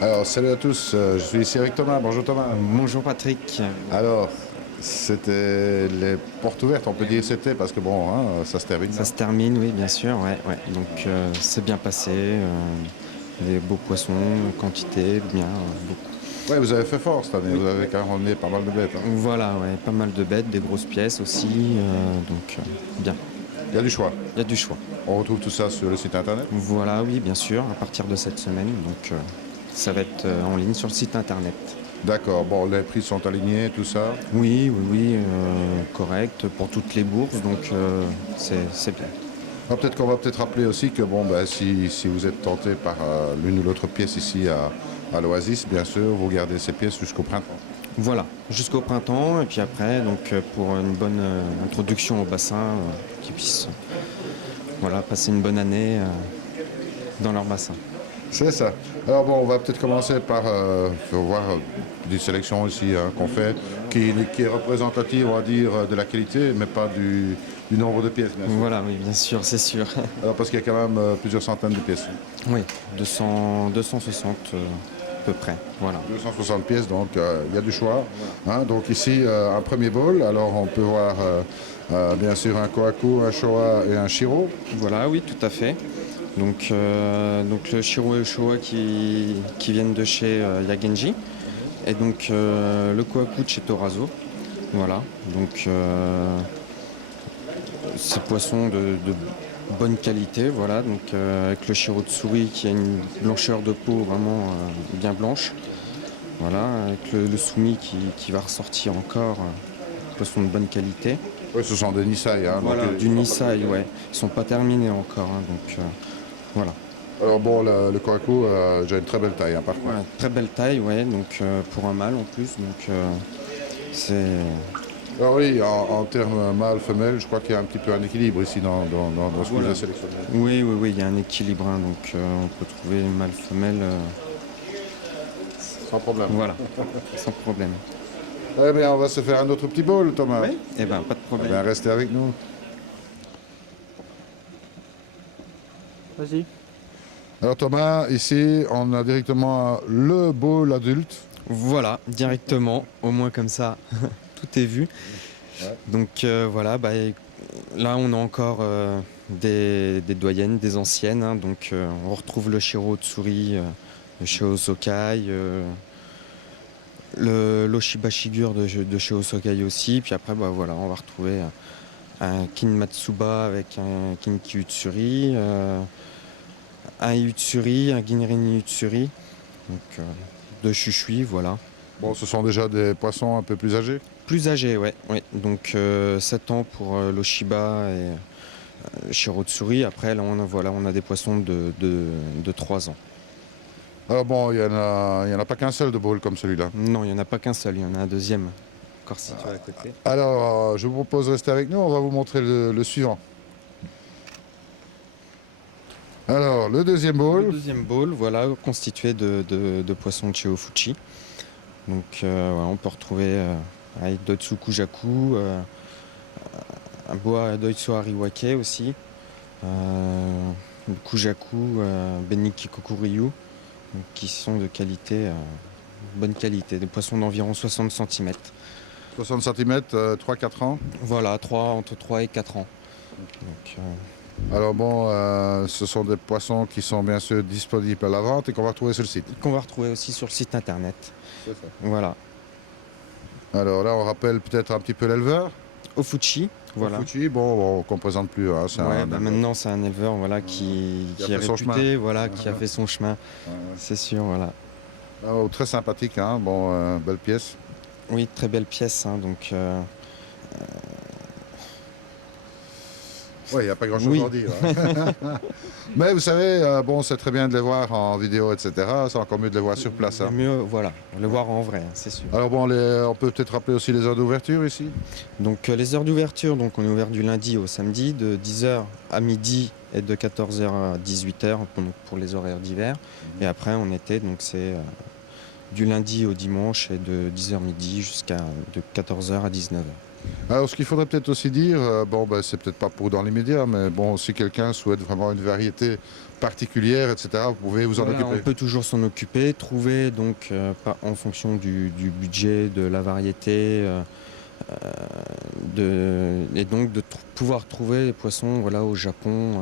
Alors, salut à tous, je suis ici avec Thomas. Bonjour Thomas. Bonjour Patrick. Alors, c'était les portes ouvertes, on peut dire c'était, parce que bon, hein, ça se termine. Ça se termine, oui, bien sûr. Ouais. Donc, c'est bien passé. Des beaux poissons, quantité, bien, beaucoup. Ouais, vous avez fait fort cette année, vous avez quand même emmené pas mal de bêtes. Hein. Voilà, ouais, pas mal de bêtes, des grosses pièces aussi. Donc, bien. Il y a du choix. Il y a du choix. On retrouve tout ça sur le site internet. Voilà, oui, bien sûr, à partir de cette semaine. Donc, ça va être en ligne sur le site internet. D'accord, bon, les prix sont alignés, tout ça. Oui, correct pour toutes les bourses. Donc, c'est bien. Alors, peut-être qu'on va rappeler aussi que bon, ben, si vous êtes tenté par l'une ou l'autre pièce ici à l'Oasis, bien sûr, vous gardez ces pièces jusqu'au printemps. Voilà, jusqu'au printemps, et puis après, donc pour une bonne introduction au bassin, qu'ils puissent passer une bonne année dans leur bassin. C'est ça. Alors bon, on va peut-être commencer par voir des sélections ici qu'on fait, qui est représentative, on va dire, de la qualité, mais pas du nombre de pièces, bien sûr. Voilà, oui, bien sûr, c'est sûr. Alors parce qu'il y a quand même plusieurs centaines de pièces. Oui, 260 à peu près, voilà. 260 pièces, donc il y a du choix. Hein. Donc ici, un premier bowl, alors on peut voir bien sûr un Kohaku, un Showa et un Shiro. Voilà, oui, tout à fait. Donc le Shiro et le Showa qui viennent de chez Yagenji, et donc le Kohaku de chez Torazo. Voilà, donc ces poissons de bonne qualité, voilà, donc avec le Shiro Tsuri qui a une blancheur de peau vraiment bien blanche, voilà, avec le Sumi qui va ressortir encore, poisson de bonne qualité. Oui, ce sont des Nisai. Hein, Voilà, donc, du Nisai, ouais, ils sont pas terminés encore, hein, donc voilà. Alors bon, le Kohaku a déjà une très belle taille, hein, par contre. Ouais, très belle taille, ouais, donc pour un mâle en plus, donc c'est... Alors oui, en termes mâle-femelle, je crois qu'il y a un petit peu un équilibre ici dans ce que vous avez sélectionné. Oui, il y a un équilibre, hein, donc on peut trouver mâle-femelle. Sans problème. Voilà, sans problème. Eh bien, on va se faire un autre petit bowl, Thomas. Oui, eh bien, pas de Eh problème. bien, restez avec nous. Vas-y. Alors Thomas, ici, on a directement le bowl adulte. Voilà, directement, au moins comme ça, tout est vu. Ouais. Donc voilà, là on a encore des doyennes, des anciennes, hein, donc on retrouve le Shiro Tsuri, de chez Osokai, l'Oshiba Shigur de chez Osokai aussi, puis après voilà, on va retrouver un Kin Matsuba avec un Kinki Utsuri, un Utsuri, un Ginrin Utsuri, donc de Shushui, voilà. Bon, ce sont déjà des poissons un peu plus âgés. Plus âgé, ouais. Donc 7 ans pour l'Oshiba et Shiro Tsuri. Après, là, on a des poissons de 3 ans. Alors bon, il y en a pas qu'un seul de bowl comme celui-là. Non, il n'y en a pas qu'un seul, il y en a un deuxième. Encore situé à côté. Alors, je vous propose de rester avec nous, on va vous montrer le suivant. Alors, le deuxième bowl. Le deuxième bowl, voilà, constitué de poissons de chez Ofuchi. Donc, on peut retrouver avec Doitsu Kujaku, un boa Doitsu Ariwake aussi. le Kujaku, Beniki Kokuryu, donc qui sont de qualité, bonne qualité, des poissons d'environ 60 cm. 60 cm, 3-4 ans. Voilà, entre 3 et 4 ans. Donc, Alors bon, ce sont des poissons qui sont bien sûr disponibles à la vente et qu'on va retrouver sur le site. qu'on va retrouver aussi sur le site internet. C'est ça. Voilà. Alors là, on rappelle peut-être un petit peu l'éleveur. Ofuchi, voilà. Fuji, bon, qu'on ne présente plus. Hein, c'est Ouais, un- maintenant c'est un éleveur voilà, qui Qui a est fait son réputé, chemin. voilà, qui a Ouais. fait son chemin, Ouais. c'est sûr. Voilà. Oh, très sympathique, hein, bon, belle pièce. Oui, très belle pièce. Hein, donc, Oui, il n'y a pas grand-chose Oui. à en dire. Hein. Mais vous savez, bon, c'est très bien de les voir en vidéo, etc. C'est encore mieux de les voir sur place. Hein. mieux, voilà, le voir en vrai, hein, c'est sûr. Alors bon, on peut peut-être rappeler aussi les heures d'ouverture ici. Donc les heures d'ouverture, donc on est ouvert du lundi au samedi de 10h à midi et de 14h à 18h pour les horaires d'hiver. Et après en été, donc c'est du lundi au dimanche et de 10h midi jusqu'à de 14h à 19h. Alors, ce qu'il faudrait peut-être aussi dire, bon, ben, c'est peut-être pas pour dans l'immédiat, mais bon, si quelqu'un souhaite vraiment une variété particulière, etc., vous pouvez vous en Voilà, occuper. on peut toujours s'en occuper, trouver donc en fonction du budget, de la variété, et donc de pouvoir trouver les poissons voilà, au Japon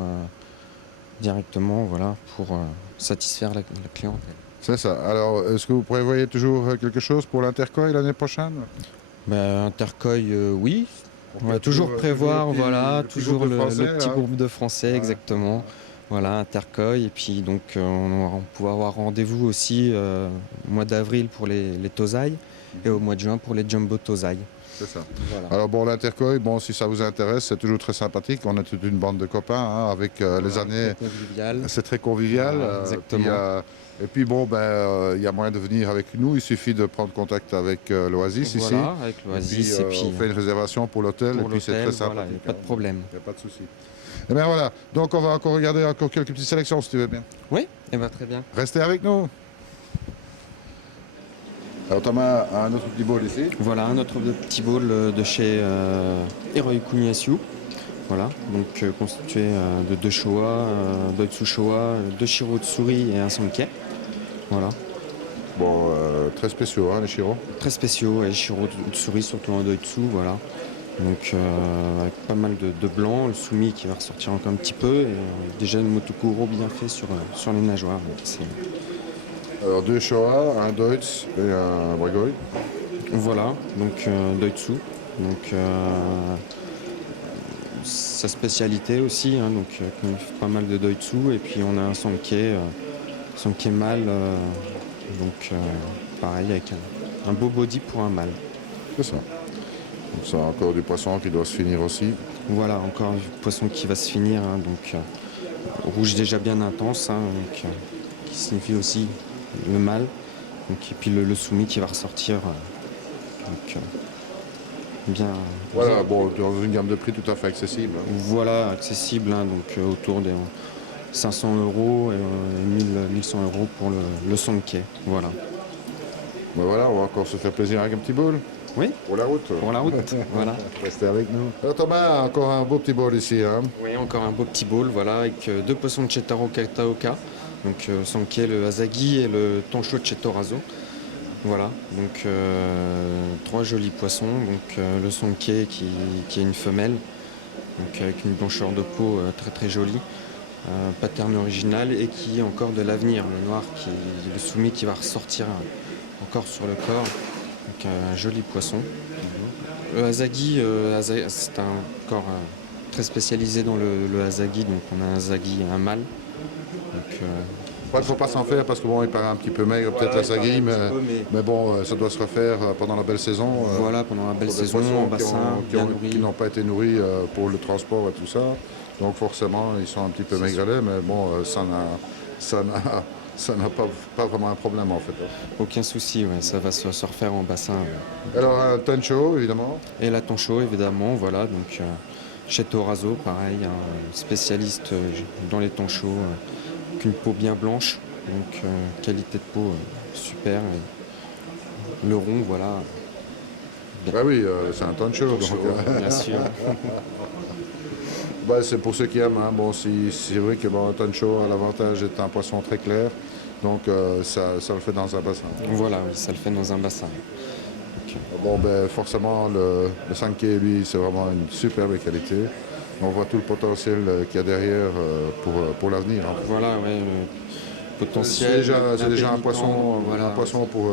directement voilà, pour satisfaire la clientèle. C'est ça. Alors, est-ce que vous prévoyez toujours quelque chose pour l'Intercoy l'année prochaine? Ben, Intercoy, oui. On va peut toujours prévoir, le petit- voilà, le petit toujours groupe de le Français, petit hein. groupe de Français, Ouais. exactement. Voilà, Intercoy. Et puis donc on pourra avoir rendez-vous aussi au mois d'avril pour les Tozai et au mois de juin pour les Jumbo Tozai. C'est ça. Voilà. Alors bon, l'Intercoy, bon, si ça vous intéresse, c'est toujours très sympathique. On est toute une bande de copains, hein, avec les années. Très convivial. C'est très convivial. Voilà, exactement. Puis, et puis bon, ben, il y a moyen de venir avec nous. Il suffit de prendre contact avec l'Oasis ici. Voilà, avec l'Oasis et puis on fait une réservation pour l'hôtel et pour puis c'est très l'hôtel, sympathique. voilà, y a pas de problème. Il n'y a pas de souci. Et bien voilà, donc on va encore regarder encore quelques petites sélections si tu veux bien. Oui, et bien très bien. Restez avec nous. Alors Thomas a un autre petit bol ici. Voilà, un autre petit bowl de chez Hiroyuku Miyashio. Voilà, donc constitué de 2 Showa, Doitsu Showa, 2 Shiro Tsuri et un Sankei. Voilà, Bon, très spéciaux, hein, les Shiro. très spéciaux, et Shiro Tsuri surtout en Doitsu, voilà. Donc avec pas mal de blanc, le Sumi qui va ressortir encore un petit peu, et déjà le Motokuro bien fait sur les nageoires. Donc, Alors 2 Showa, un Deutz et un Brigoi. voilà, donc Doitsu. Donc sa spécialité aussi, hein, donc il fait pas mal de Doitsu, et puis on a un Sankei mâle, donc pareil avec un beau body pour un mâle. C'est ça. Donc ça encore du poisson qui doit se finir aussi. Voilà, encore un poisson qui va se finir, hein, donc rouge déjà bien intense, hein, donc, qui signifie aussi le mâle, donc, et puis le Sumi qui va ressortir, donc bien. Voilà, bon, dans une gamme de prix tout à fait accessible. Voilà, accessible, hein, donc autour des 500 € et 1100 € pour le Sankei. Voilà. Ben voilà, on va encore se faire plaisir avec un petit bol. Oui, Pour la route. pour la route. Voilà. Restez avec nous. Alors Thomas, encore un beau petit bol ici. Hein. Oui, encore un beau petit bowl, voilà, avec 2 poissons de Chetaro Kataoka, donc Sankei, le Asagi et le Tonsho Chetorazo. Voilà, donc 3 jolis poissons, donc le Sankei qui est une femelle, donc avec une blancheur de peau très très jolie, pattern original, et qui est encore de l'avenir, le noir, le Sumi qui va ressortir encore sur le corps, donc un joli poisson. Le Asagi, c'est un corps très spécialisé dans le Asagi, donc on a un Asagi et un mâle. Donc, Il ne faut pas s'en faire parce que bon, il paraît un petit peu maigre, peut-être la sagui, mais bon, ça doit se refaire pendant la belle saison. Voilà, pendant la belle pour des saison, poissons en bassin, bien qui nourri. n'ont pas été nourris pour le transport et tout ça. Donc forcément, ils sont un petit peu C'est maigredets, mais bon, ça n'a pas vraiment un problème en fait. Aucun souci, ouais, ça va se refaire en bassin. Alors un tencho, évidemment. Et la Tonsho, évidemment, voilà, donc chez Torazo, pareil, un spécialiste dans les Tonchos, avec une peau bien blanche, donc qualité de peau super. Et le rond, voilà, Bah oui, c'est un tencho. Tonsho, Donc, bien sûr. Bah, c'est pour ceux qui aiment. Hein. Bon, c'est vrai que bon, un tancho a l'avantage d'être un poisson très clair, donc ça le fait dans un bassin. Voilà, oui, ça le fait dans un bassin. Donc, Bon, ben, forcément, le Sankey, lui, c'est vraiment une superbe qualité. On voit tout le potentiel qu'il y a derrière pour l'avenir. En fait. voilà, ouais, le potentiel. C'est déjà un pénitent, poisson, voilà. un poisson pour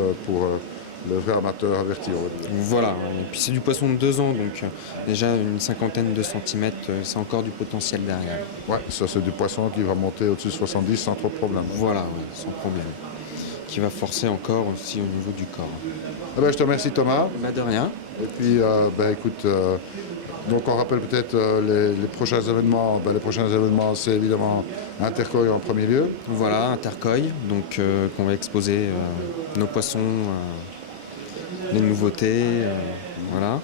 le vrai amateur averti. On va dire. Voilà, et puis c'est du poisson de 2 ans, donc déjà une cinquantaine de centimètres, c'est encore du potentiel derrière. Ouais, ça c'est du poisson qui va monter au-dessus de 70 sans trop de problème. Voilà, ouais, sans problème. Qui va forcer encore aussi au niveau du corps. Eh ben, je te remercie Thomas. Bah de rien. Et puis, ben, écoute, donc on rappelle peut-être les prochains événements. Ben, les prochains événements, c'est évidemment Intercoy en premier lieu. Voilà, Intercoy, donc qu'on va exposer nos poissons, les nouveautés, voilà.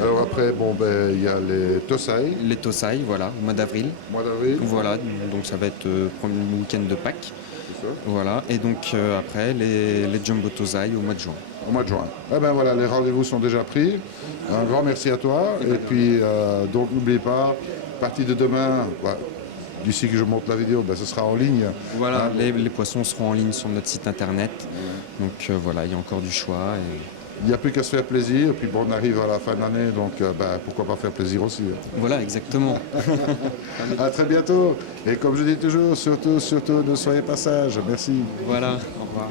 Alors après, bon, ben, il y a les Tosai, Les Tosai, voilà, au mois d'avril. mois d'avril. Voilà, donc ça va être premier week-end de Pâques. C'est ça. Voilà, et donc après les Jumbo Tosai au mois de juin. Au mois de juin. Eh ben voilà, les rendez-vous sont déjà pris. Un grand merci à toi. Et puis, donc n'oubliez pas, à partir de demain, d'ici que je monte la vidéo, ben, ce sera en ligne. Voilà, Hein, les poissons seront en ligne sur notre site internet. Donc voilà, il y a encore du choix. Et... il n'y a plus qu'à se faire plaisir. Et puis bon, on arrive à la fin de l'année, donc ben, pourquoi pas faire plaisir aussi. Voilà, exactement. À très bientôt. Et comme je dis toujours, surtout, ne soyez pas sages. Merci. Voilà, au revoir.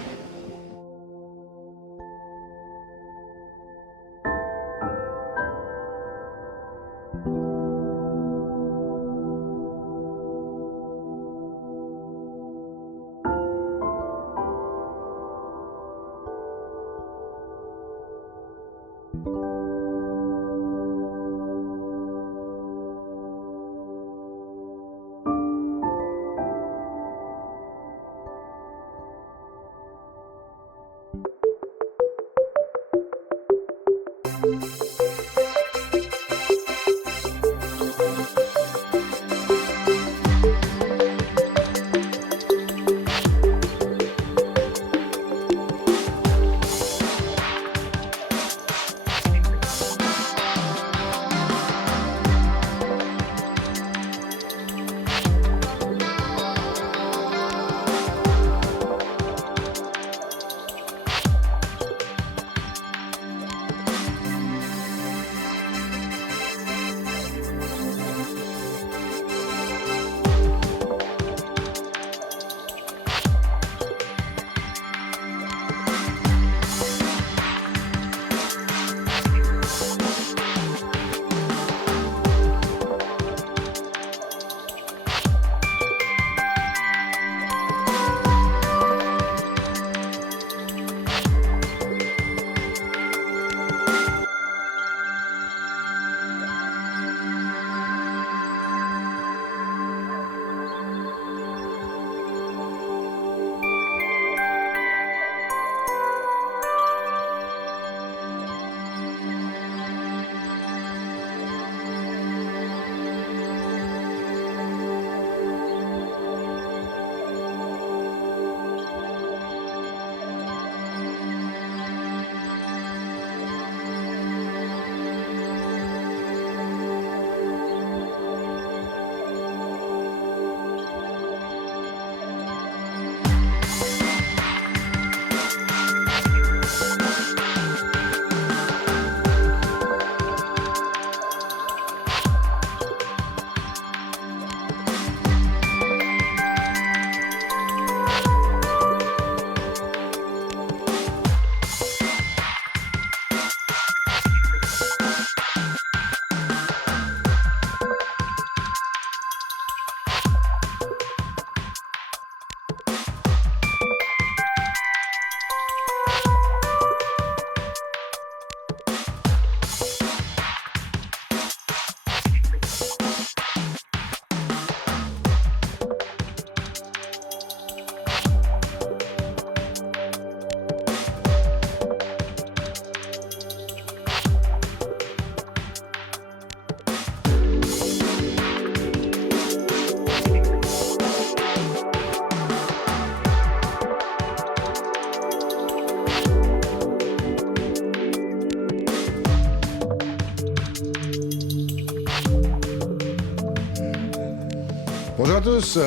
tous.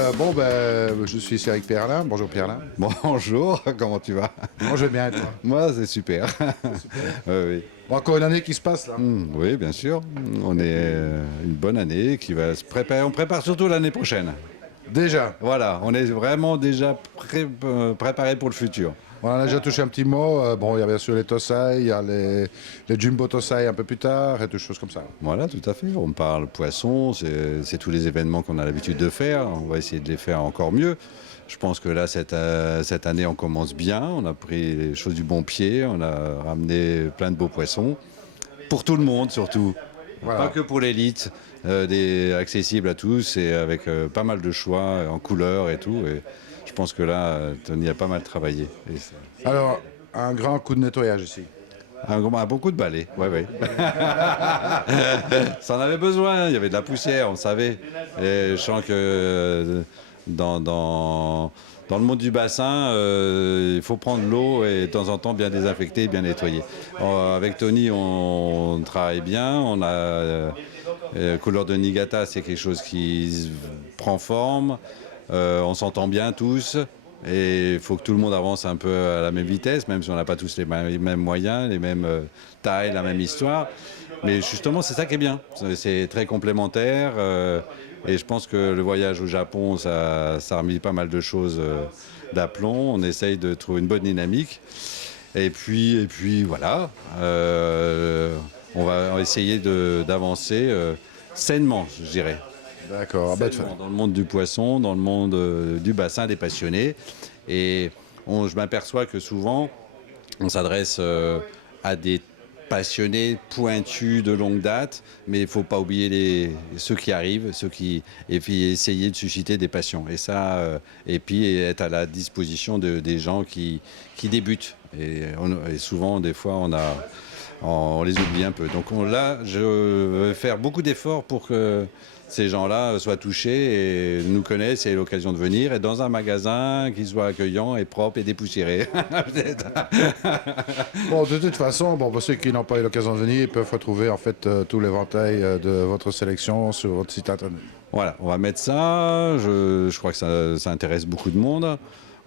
Je suis ici avec Pierre-Alain. Bonjour Pierre-Alain. Bonjour, comment tu vas? Moi je vais bien et toi? Moi, c'est super. Oui. Bon, encore une année qui se passe là. Oui, bien sûr. On est une bonne année qui va se préparer. On prépare surtout l'année prochaine. Déjà. Voilà, on est vraiment déjà préparé pour le futur. On en a déjà touché un petit mot. Il y a bien sûr les Tosai, il y a les Jumbo Tosai un peu plus tard et des choses comme ça. Voilà, tout à fait. On parle poisson, c'est tous les événements qu'on a l'habitude de faire. On va essayer de les faire encore mieux. Je pense que là, cette année, on commence bien. On a pris les choses du bon pied. On a ramené plein de beaux poissons. Pour tout le monde, surtout. Voilà. Pas que pour l'élite, accessible à tous et avec pas mal de choix en couleurs et tout. Et je pense que là, Tony a pas mal travaillé. Alors, un grand coup de nettoyage ici. Beaucoup de balais, oui. Ça en avait besoin, il y avait de la poussière, on savait. Et je sens que dans le monde du bassin, il faut prendre l'eau et de temps en temps bien désinfecter, bien nettoyer. Avec Tony, on travaille bien. On a couleur de Niigata, c'est quelque chose qui prend forme. On s'entend bien tous. Et il faut que tout le monde avance un peu à la même vitesse, même si on n'a pas tous les mêmes moyens, les mêmes tailles, la même histoire. Mais justement, c'est ça qui est bien. C'est très complémentaire. Et je pense que le voyage au Japon, ça a remis pas mal de choses d'aplomb. On essaye de trouver une bonne dynamique. Et puis voilà. On va essayer d'avancer sainement, je dirais. D'accord. Dans le monde du poisson, dans le monde du bassin, des passionnés. Et je m'aperçois que souvent, on s'adresse à des passionnés pointus de longue date, mais il ne faut pas oublier ceux qui arrivent, et puis essayer de susciter des passions. Et ça, et puis être à la disposition des gens qui débutent. Et souvent, des fois, on les oublie un peu. Donc là, je vais faire beaucoup d'efforts pour que ces gens-là soient touchés et nous connaissent et aient l'occasion de venir, et dans un magasin qui soit accueillant et propre et dépoussiéré. Bon, de toute façon, pour ceux qui n'ont pas eu l'occasion de venir, ils peuvent retrouver en fait tout l'éventail de votre sélection sur votre site internet. Voilà, on va mettre ça. Je crois que ça intéresse beaucoup de monde.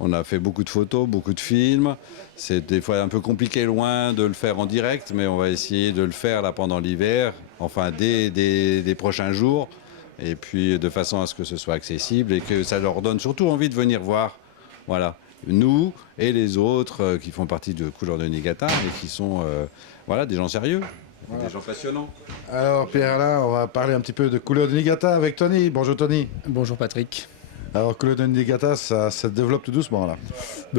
On a fait beaucoup de photos, beaucoup de films. C'est des fois un peu compliqué loin de le faire en direct, mais on va essayer de le faire là pendant l'hiver, enfin dès des prochains jours, et puis de façon à ce que ce soit accessible et que ça leur donne surtout envie de venir voir. Voilà, nous et les autres qui font partie de Couleur de Niigata et qui sont des gens sérieux, des gens passionnants. Alors Pierre-Alain, on va parler un petit peu de Couleur de Niigata avec Tony. Bonjour Tony. Bonjour Patrick. Alors Couleur de Niigata, ça se développe tout doucement là.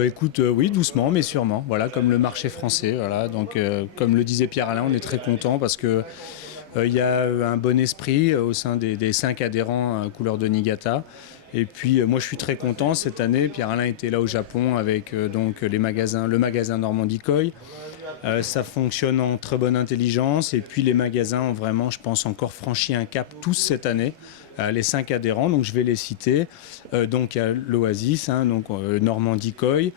Écoute, oui, doucement, mais sûrement. Voilà, comme le marché français. Voilà, donc comme le disait Pierre-Alain, on est très content parce que il y a un bon esprit au sein des 5 adhérents Couleur de Niigata. Et puis moi, je suis très content cette année. Pierre-Alain était là au Japon avec le magasin Normandie Koi. Ça fonctionne en très bonne intelligence. Et puis les magasins ont vraiment, je pense, encore franchi un cap tous cette année. Les 5 adhérents, donc je vais les citer. Donc il y a l'Oasis, Normandie Koi,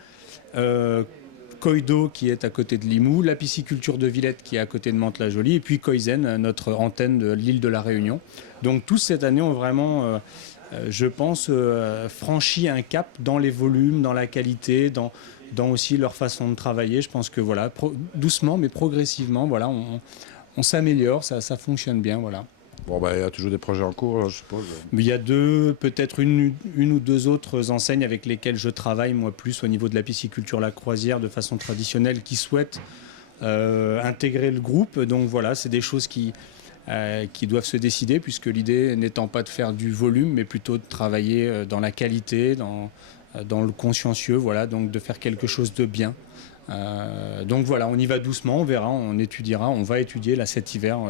Koido qui est à côté de Limoux, la pisciculture de Villette qui est à côté de Mantes-la-Jolie, et puis Koizen, notre antenne de l'île de la Réunion. Donc tous cette année ont vraiment, je pense, franchi un cap dans les volumes, dans la qualité, dans aussi leur façon de travailler. Je pense que voilà, doucement mais progressivement, voilà, on s'améliore, ça fonctionne bien, voilà. Il y a toujours des projets en cours, je suppose. Il y a peut-être une ou deux autres enseignes avec lesquelles je travaille, moi plus au niveau de la pisciculture, la croisière, de façon traditionnelle, qui souhaitent intégrer le groupe. Donc voilà, c'est des choses qui doivent se décider, puisque l'idée n'étant pas de faire du volume, mais plutôt de travailler dans la qualité, dans le consciencieux, voilà, donc de faire quelque chose de bien. Donc voilà, on y va doucement, on verra, on va étudier là cet hiver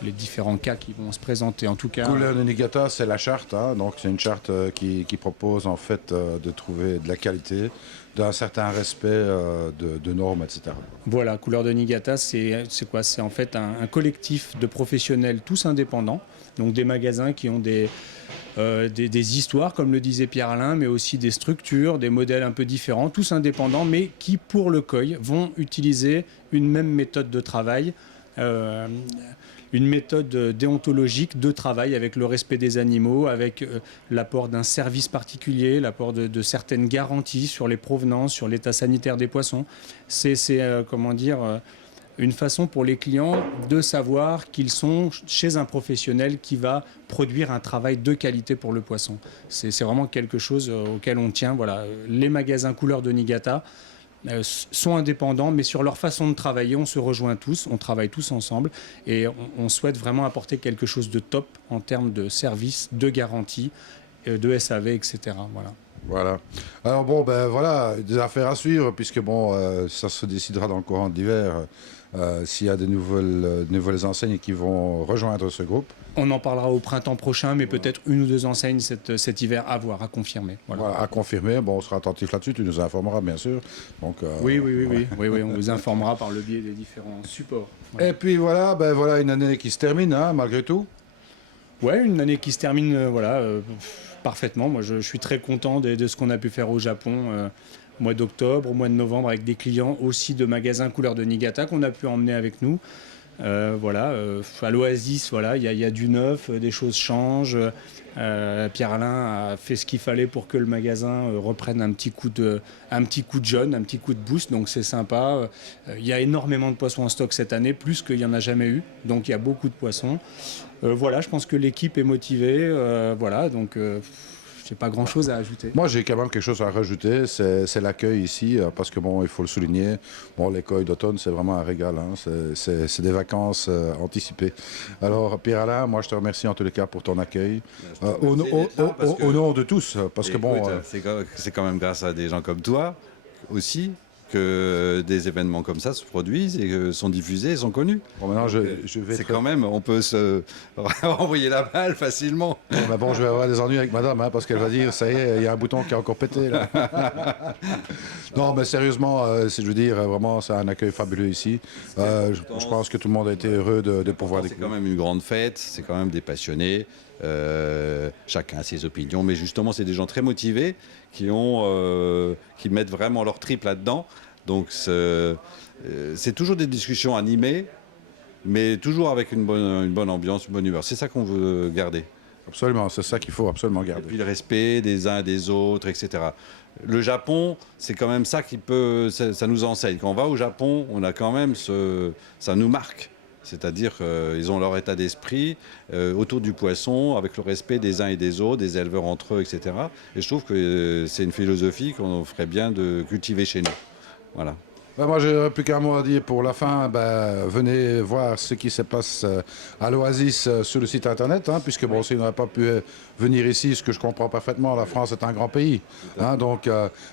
les différents cas qui vont se présenter. En tout cas, Couleur de Niigata, c'est la charte, donc c'est une charte qui propose en fait de trouver de la qualité, d'un certain respect de normes, etc. Voilà, Couleur de Niigata, c'est quoi? C'est en fait un collectif de professionnels tous indépendants, donc des magasins qui ont des histoires, comme le disait Pierre-Alain, mais aussi des structures, des modèles un peu différents, tous indépendants, mais qui, pour le koi, vont utiliser une même méthode de travail. une méthode déontologique de travail avec le respect des animaux, avec l'apport d'un service particulier, l'apport de certaines garanties sur les provenances, sur l'état sanitaire des poissons. C'est comment dire, une façon pour les clients de savoir qu'ils sont chez un professionnel qui va produire un travail de qualité pour le poisson. C'est vraiment quelque chose auquel on tient. Voilà. Les magasins couleurs de Niigata sont indépendants, mais sur leur façon de travailler, on se rejoint tous, on travaille tous ensemble et on souhaite vraiment apporter quelque chose de top en termes de service, de garantie, de SAV, etc. Voilà. Voilà. Alors bon, ben voilà, des affaires à suivre, puisque bon, ça se décidera dans le courant de l'hiver s'il y a de nouvelles enseignes qui vont rejoindre ce groupe. On en parlera au printemps prochain, mais peut-être 1 ou 2 enseignes cet hiver à voir, à confirmer. Voilà. Voilà, à confirmer. Bon, on sera attentif là-dessus, tu nous informeras bien sûr. Donc, oui, on vous informera par le biais des différents supports. Voilà. Et puis voilà, ben voilà une année qui se termine, hein, malgré tout. Ouais, une année qui se termine, parfaitement. Moi, je suis très content de ce qu'on a pu faire au Japon au mois d'octobre, au mois de novembre, avec des clients aussi de magasins couleurs de Niigata qu'on a pu emmener avec nous. À l'Oasis, voilà, il y a du neuf, des choses changent. Pierre-Alain a fait ce qu'il fallait pour que le magasin reprenne un petit coup de jeune, un petit coup de boost, donc c'est sympa. Il y a énormément de poissons en stock cette année, plus qu'il n'y en a jamais eu, donc il y a beaucoup de poissons. Je pense que l'équipe est motivée, donc j'ai pas grand-chose à ajouter. Moi, j'ai quand même quelque chose à rajouter, c'est l'accueil ici, parce que bon, il faut le souligner. Bon, l'école d'automne, c'est vraiment un régal, hein. C'est des vacances anticipées. Alors, Pierre-Alain, moi, je te remercie en tous les cas pour ton accueil, au nom de tous, parce que bon, c'est quand même grâce à des gens comme toi aussi que des événements comme ça se produisent et sont diffusés et sont connus. Bon, maintenant, je vais c'est quand même, on peut se renvoyer la balle facilement. Bon, je vais avoir des ennuis avec madame, hein, parce qu'elle va dire, ça y est, il y a un bouton qui a encore pété, là. Non, mais sérieusement, je veux dire, vraiment, c'est un accueil fabuleux ici. Je pense que tout le monde a été heureux de pouvoir découvrir. C'est quand même une grande fête, c'est quand même des passionnés. Chacun a ses opinions, mais justement, c'est des gens très motivés qui mettent vraiment leur trip là-dedans. Donc, c'est toujours des discussions animées, mais toujours avec une bonne ambiance, une bonne humeur. C'est ça qu'on veut garder. Absolument, c'est ça qu'il faut absolument garder. Et puis le respect des uns et des autres, etc. Le Japon, c'est quand même ça ça nous enseigne. Quand on va au Japon, on a quand même ça nous marque. C'est-à-dire qu'ils ont leur état d'esprit autour du poisson, avec le respect des uns et des autres, des éleveurs entre eux, etc. Et je trouve que c'est une philosophie qu'on ferait bien de cultiver chez nous. Voilà. Moi, je n'aurais plus qu'un mot à dire pour la fin. Venez voir ce qui se passe à l'Oasis sur le site internet, hein, puisque bon, si on n'aurait pas pu venir ici, ce que je comprends parfaitement, la France est un grand pays. Hein, donc,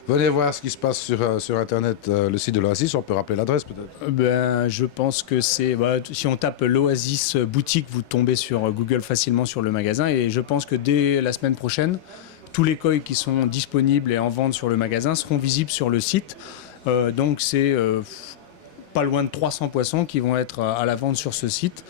venez voir ce qui se passe sur internet, le site de l'Oasis. On peut rappeler l'adresse peut-être. Je pense que c'est... si on tape l'Oasis boutique, vous tombez sur Google facilement sur le magasin. Et je pense que dès la semaine prochaine, tous les koi qui sont disponibles et en vente sur le magasin seront visibles sur le site. Donc c'est pas loin de 300 poissons qui vont être à la vente sur ce site,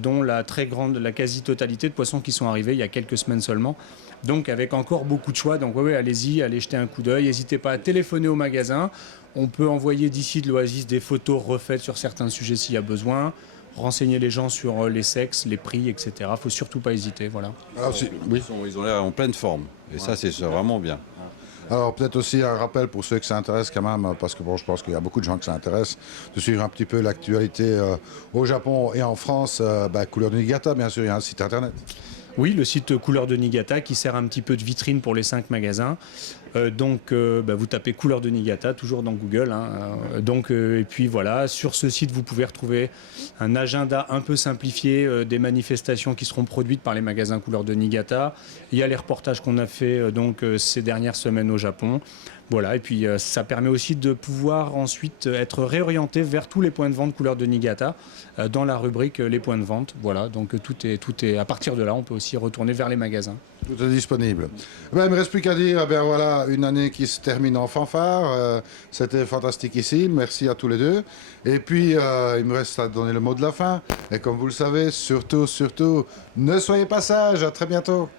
dont la quasi-totalité de poissons qui sont arrivés il y a quelques semaines seulement. Donc avec encore beaucoup de choix. Donc allez-y, allez jeter un coup d'œil. N'hésitez pas à téléphoner au magasin. On peut envoyer d'ici de l'Oasis des photos refaites sur certains sujets s'il y a besoin. Renseigner les gens sur les sexes, les prix, etc. Il ne faut surtout pas hésiter. Voilà. Alors, ils ont l'air en pleine forme. Et ça, c'est vraiment bien. Alors peut-être aussi un rappel pour ceux qui s'intéressent quand même, parce que bon, je pense qu'il y a beaucoup de gens qui s'intéressent, de suivre un petit peu l'actualité au Japon et en France. Couleur de Niigata, bien sûr, il y a un site internet. Oui, le site Couleur de Niigata qui sert un petit peu de vitrine pour les 5 magasins. Vous tapez Couleur de Niigata, toujours dans Google. Et puis voilà, sur ce site, vous pouvez retrouver un agenda un peu simplifié des manifestations qui seront produites par les magasins Couleur de Niigata. Il y a les reportages qu'on a fait ces dernières semaines au Japon. Voilà, et puis ça permet aussi de pouvoir ensuite être réorienté vers tous les points de vente Couleur de Niigata dans la rubrique les points de vente. Voilà, donc tout est à partir de là, on peut aussi retourner vers les magasins. Tout est disponible. Il ne me reste plus qu'à dire, voilà, une année qui se termine en fanfare. C'était fantastique ici, merci à tous les deux. Et puis, il me reste à donner le mot de la fin. Et comme vous le savez, surtout, ne soyez pas sages. À très bientôt.